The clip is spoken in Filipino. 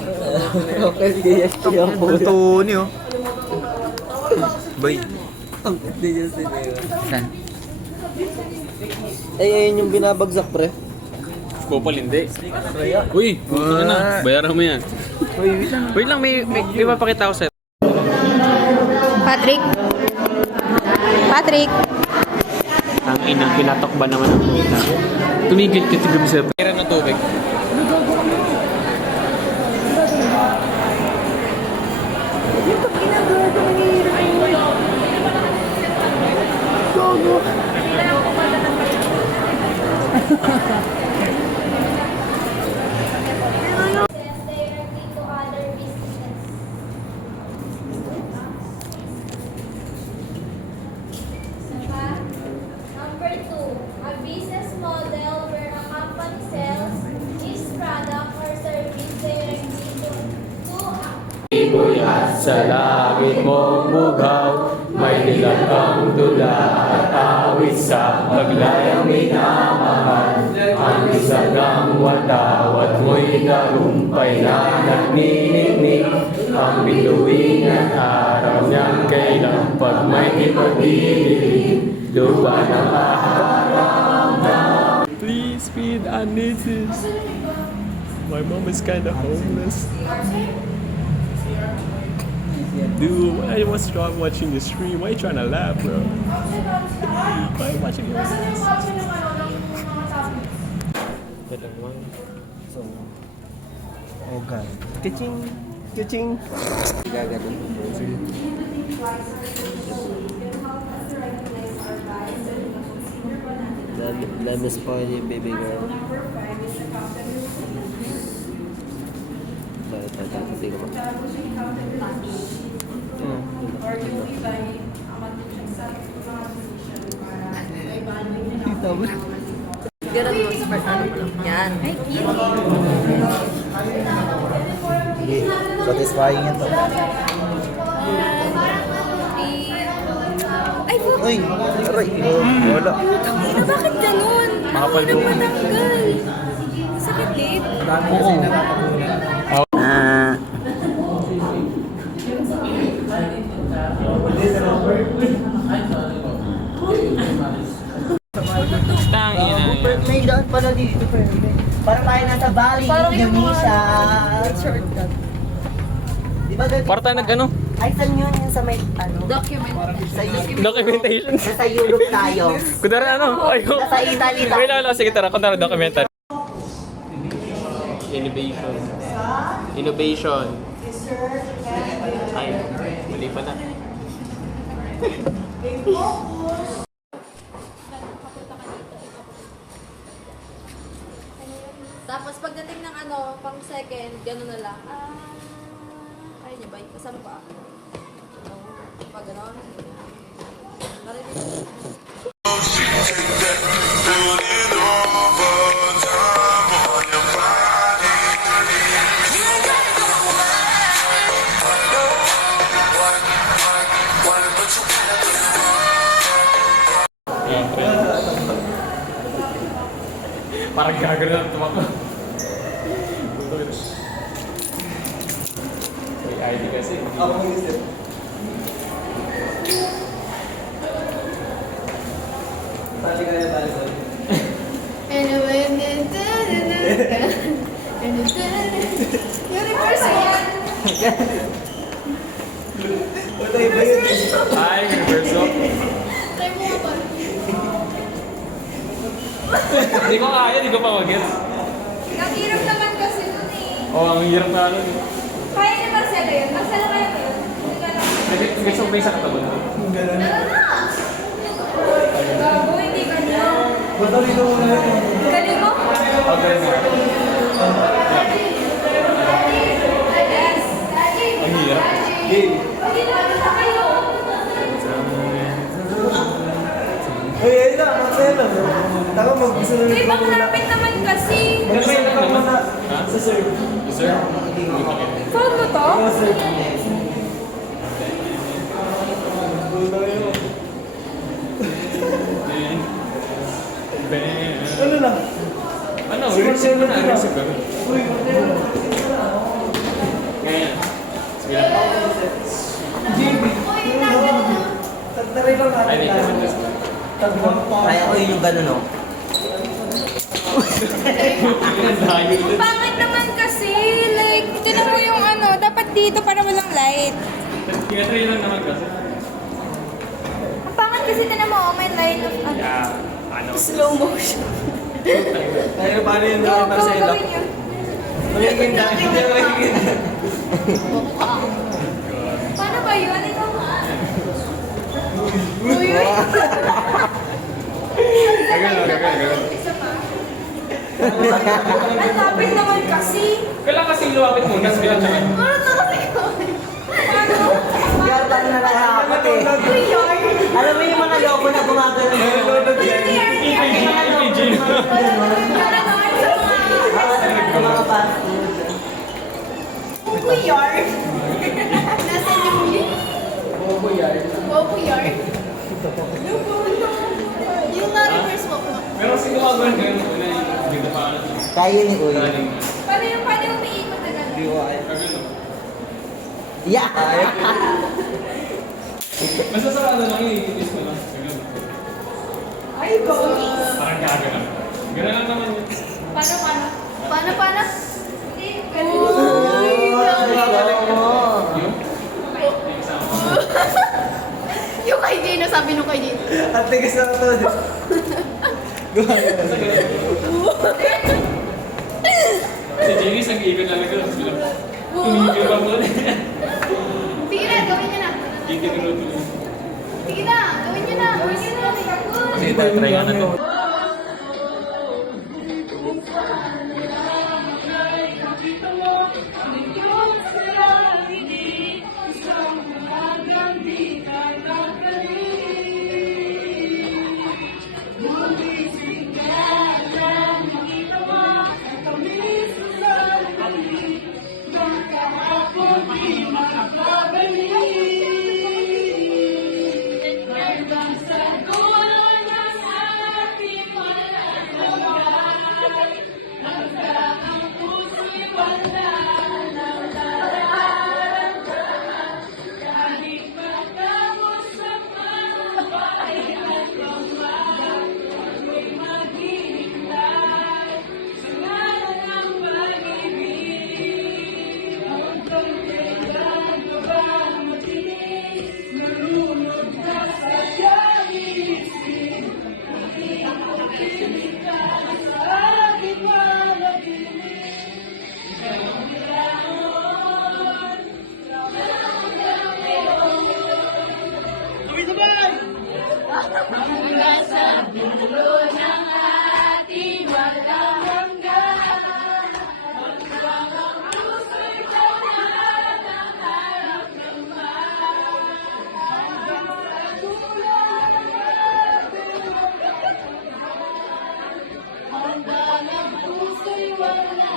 Okay, yes, yung Ito niyo. Bay. Ang hindi yung sinira. Saan? Ayun yung binabagsak, pre. Kopal hindi. Uy, puto na. Bayaran mo yan. Wait lang, may mapakita ko sa'yo. Patrick? Patrick? Ang inang pinatakba naman ang puta. Tumigil ka tigam sa pera ng tubig. Number 2, a business model where a company sells its product or service directly to At sa langit mong bugaw, may nilagang tula at awit sa paglayang minamahal. Ang isagang watawat mo'y tagumpay na nagniningning. Ang bituin at araw niyang kailang pag may ipagdidilim. Lupa ng aharap. Please feed Anisis. My mom is kinda homeless. Dude, why was Strong watching the stream? Why you trying to laugh, bro? Why are you watching it? So, oh god. Kaching! Kaching! Gaganon. Let me spoil you, baby girl. Tingnan mo. Ganun mo, smart ano mo lang. Yan. Ay, Satisfying ito. Ay, po. Uy! Aray! Wala. Bakit ganun? Makapal Ako mo. na matanggal. Sakit din. Oo. Tang ina. May daan pala dito, friend. Para tayo nasa Bali, Parang yung Indonesia. shortcut. Di ba dati? Para tayo nag-ano? Ay, saan yun? Yung sa may, ano? Document. Sa, Documentation. nasa Europe tayo. Kunwari ano? Ayo. Nasa Italy tayo. Wait lang, sige tara. Kunwari documentary. Innovation. Innovation. Ay, mali pa na. Tapos pagdating ng ano, pang second, gano'n na lang. Ay, niya ba? Kasama pa ako. Pag gano'n. Narinig. Parang gagawin na tumakbo. May ID kasi. Ako ang isip. Tali ka na tali ko. Universe yan! Wala iba yun. Hi, Universal. Tayo mo ba? Hindi ko kaya, hindi ko pa mag-gets. Ang hirap naman kasi dun eh. Oh, ang hirap na ano. Kaya ni Marcelo yun. Marcelo kaya ba yun? Hindi ka lang. Gusto mo ba yung sa katawan mo? Ano na? Gago, hindi ka niya. Madali ka muna yun. Galing mo? Okay na. Yes. Daddy. Ang hirap. Game. Hindi na kayo. Hey, ayun na, Marcelo. Taka mo, gusto na Di ba malapit naman kasi? Mag-send ka muna sa sir. Sir? Phone mo to? Oo, sir. Wala yun. Ano lang? Ano? Si Receive Marcelo na. na. Receive ka. Uy, Marcelo. Ay, hindi naman kasi. Kaya ko yun yung gano'n, no? Ang pangit naman kasi. Like, tinan mo yung ano, dapat dito para walang light. Tinatry lang naman kasi. Ang pangit kasi tinan mo, oh, may line of ano, Ano? slow motion. Kaya paano yun Go, naman, go, Marcelo? gawin yun. Magiging dahil niya, magiging Paano ba yun? Ikaw nga. Uy, uy. Gagawin. Isa pa. Ang lapit naman kasi. Kailan kasi lumapit muna sa bilang tsaka. Ano na kasi yun? Paano? Kaya tayo na nakakapit eh. Uy, yarn. Alam mo yung mga logo na gumagano na yun? Yung mga fast food. Bobo yarn. Nasaan yung Bobo yan. Bobo yarn? Yung na-reverse mo. Pero kasi gumagawa ngayon muna yung dito pa ano. Kaya ni Uy. Paano yung umiikot na gano'n? Yeah! Basta sa ano lang yun, i-twist mo lang. Ay, bonus. Parang gagawin. Ganun lang naman yun. Paano? Paano? Hindi, ganun. Uy! Yung kasama. Yung kay Gino, sabi nung kay Gino. Ang tigas na ito. Si Jenny, nag-iikot lang ako. Tumigil pa po. Sige na, gawin niya na. Ikot yung luto. Sige na, gawin niya na. Sige, try na to. Hanggang ang puso'y wala.